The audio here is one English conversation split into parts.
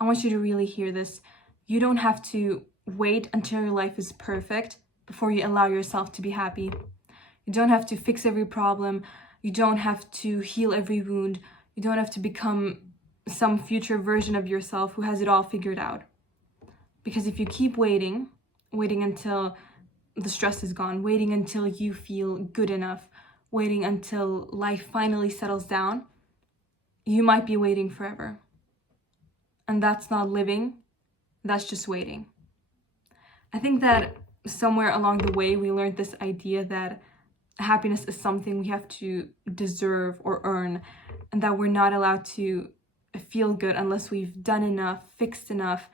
I want you to really hear this. You don't have to wait until your life is perfect before you allow yourself to be happy. You don't have to fix every problem. You don't have to heal every wound. You don't have to become some future version of yourself who has it all figured out. Because if you keep waiting until the stress is gone, waiting until you feel good enough, waiting until life finally settles down, you might be waiting forever. And that's not living, that's just waiting. I think that somewhere along the way we learned this idea that happiness is something we have to deserve or earn, and that we're not allowed to feel good unless we've done enough, fixed enough,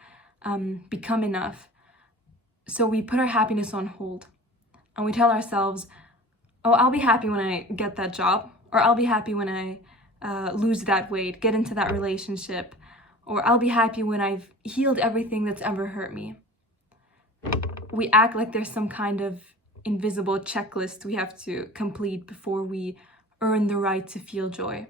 become enough. So we put our happiness on hold and we tell ourselves, oh, I'll be happy when I get that job, or I'll be happy when I lose that weight, get into that relationship, or I'll be happy when I've healed everything that's ever hurt me. We act like there's some kind of invisible checklist we have to complete before we earn the right to feel joy.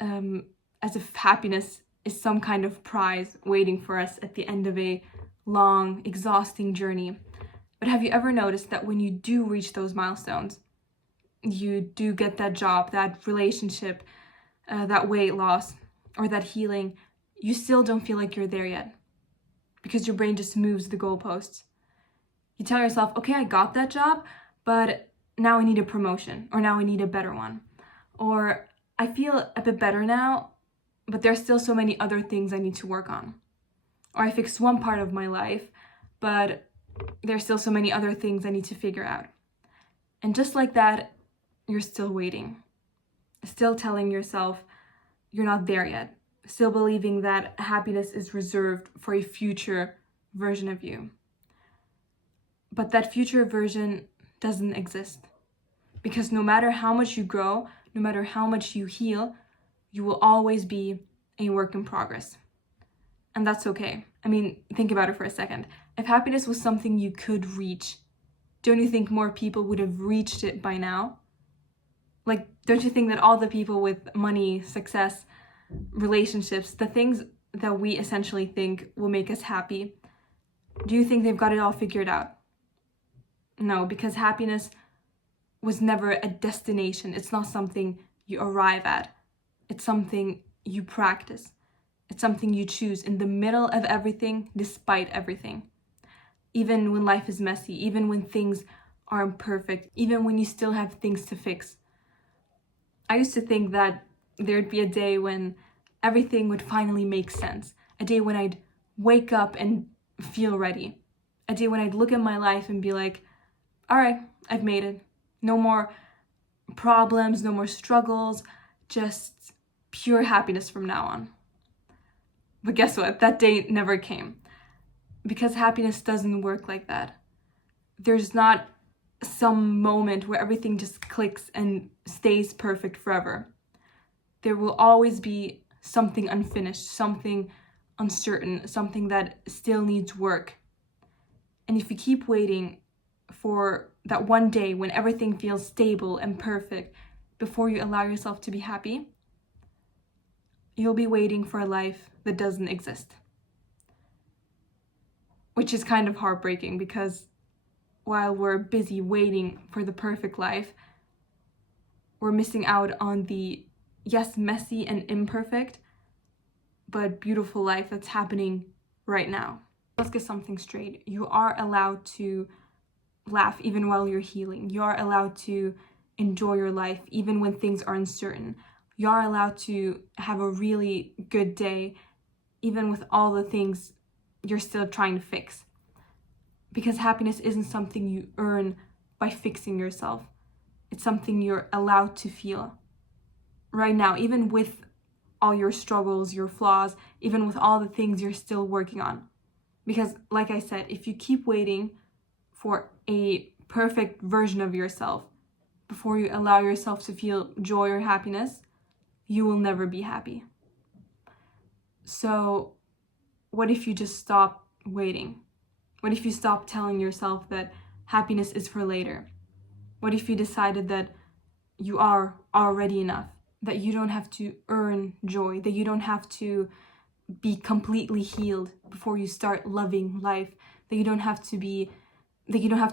As if happiness is some kind of prize waiting for us at the end of a long, exhausting journey. But have you ever noticed that when you do reach those milestones, you do get that job, that relationship, that weight loss, or that healing, you still don't feel like you're there yet because your brain just moves the goalposts. You tell yourself, okay, I got that job, but now I need a promotion, or now I need a better one. Or I feel a bit better now, but there's still so many other things I need to work on. Or I fixed one part of my life, but there's still so many other things I need to figure out. And just like that, you're still waiting. Still telling yourself you're not there yet. Still believing that happiness is reserved for a future version of you. But that future version doesn't exist. Because no matter how much you grow, no matter how much you heal, you will always be a work in progress. And that's okay. I mean, think about it for a second. If happiness was something you could reach, don't you think more people would have reached it by now? Like, don't you think that all the people with money, success, relationships, the things that we essentially think will make us happy, do you think they've got it all figured out? No, because happiness was never a destination. It's not something you arrive at. It's something you practice. It's something you choose in the middle of everything, despite everything. Even when life is messy, even when things aren't perfect, even when you still have things to fix. I used to think that there'd be a day when everything would finally make sense. A day when I'd wake up and feel ready. A day when I'd look at my life and be like, all right, I've made it. No more problems, no more struggles, just pure happiness from now on. But guess what? That day never came. Because happiness doesn't work like that. There's not some moment where everything just clicks and stays perfect forever. There will always be something unfinished, something uncertain, something that still needs work. And if you keep waiting for that one day when everything feels stable and perfect before you allow yourself to be happy, you'll be waiting for a life that doesn't exist. Which is kind of heartbreaking, because while we're busy waiting for the perfect life, we're missing out on the, yes, messy and imperfect, but beautiful life that's happening right now. Let's get something straight. You are allowed to laugh even while you're healing. You are allowed to enjoy your life even when things are uncertain. You are allowed to have a really good day even with all the things you're still trying to fix. Because happiness isn't something you earn by fixing yourself. It's something you're allowed to feel right now, even with all your struggles, your flaws, even with all the things you're still working on. Because like I said, if you keep waiting for a perfect version of yourself before you allow yourself to feel joy or happiness, you will never be happy. So what if you just stop waiting? What if you stop telling yourself that happiness is for later? What if you decided that you are already enough, that you don't have to earn joy, that you don't have to be completely healed before you start loving life, that you don't have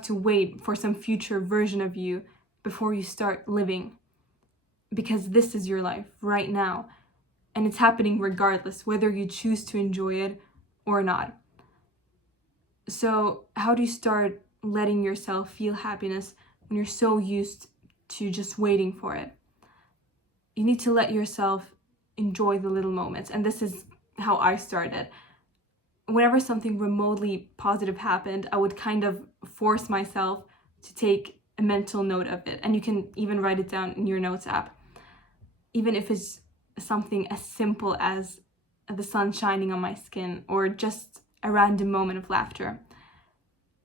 to wait for some future version of you before you start living, because this is your life right now, and it's happening regardless whether you choose to enjoy it or not. So how do you start letting yourself feel happiness when you're so used to just waiting for it? You need to let yourself enjoy the little moments, and this is how I started. Whenever something remotely positive happened, I would kind of force myself to take a mental note of it, and you can even write it down in your notes app. Even if it's something as simple as the sun shining on my skin or just a random moment of laughter.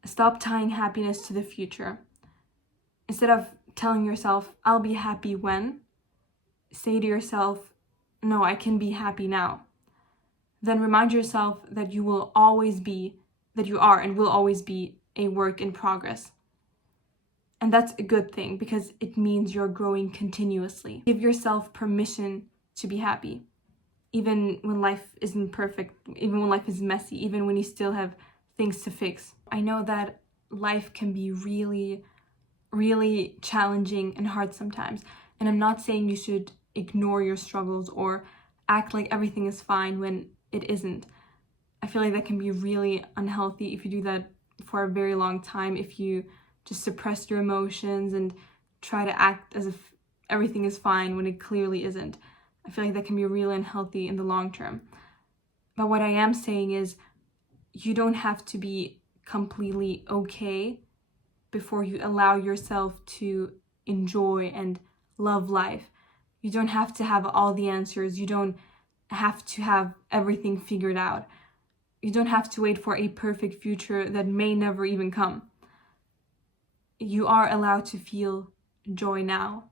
Stop tying happiness to the future. Instead of telling yourself, I'll be happy when, say to yourself, no, I can be happy now. Then remind yourself that you are and will always be a work in progress. And that's a good thing, because it means you're growing continuously. Give yourself permission to be happy, even when life isn't perfect, even when life is messy, even when you still have things to fix. I know that life can be really, really challenging and hard sometimes. And I'm not saying you should ignore your struggles or act like everything is fine when it isn't. I feel like that can be really unhealthy if you do that for a very long time, if you just suppress your emotions and try to act as if everything is fine when it clearly isn't. I feel like that can be really unhealthy in the long term. But what I am saying is, you don't have to be completely okay before you allow yourself to enjoy and love life. You don't have to have all the answers. You don't have to have everything figured out. You don't have to wait for a perfect future that may never even come. You are allowed to feel joy now,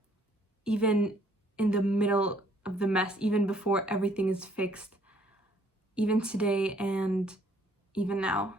even in the middle of the mess, even before everything is fixed, even today and even now.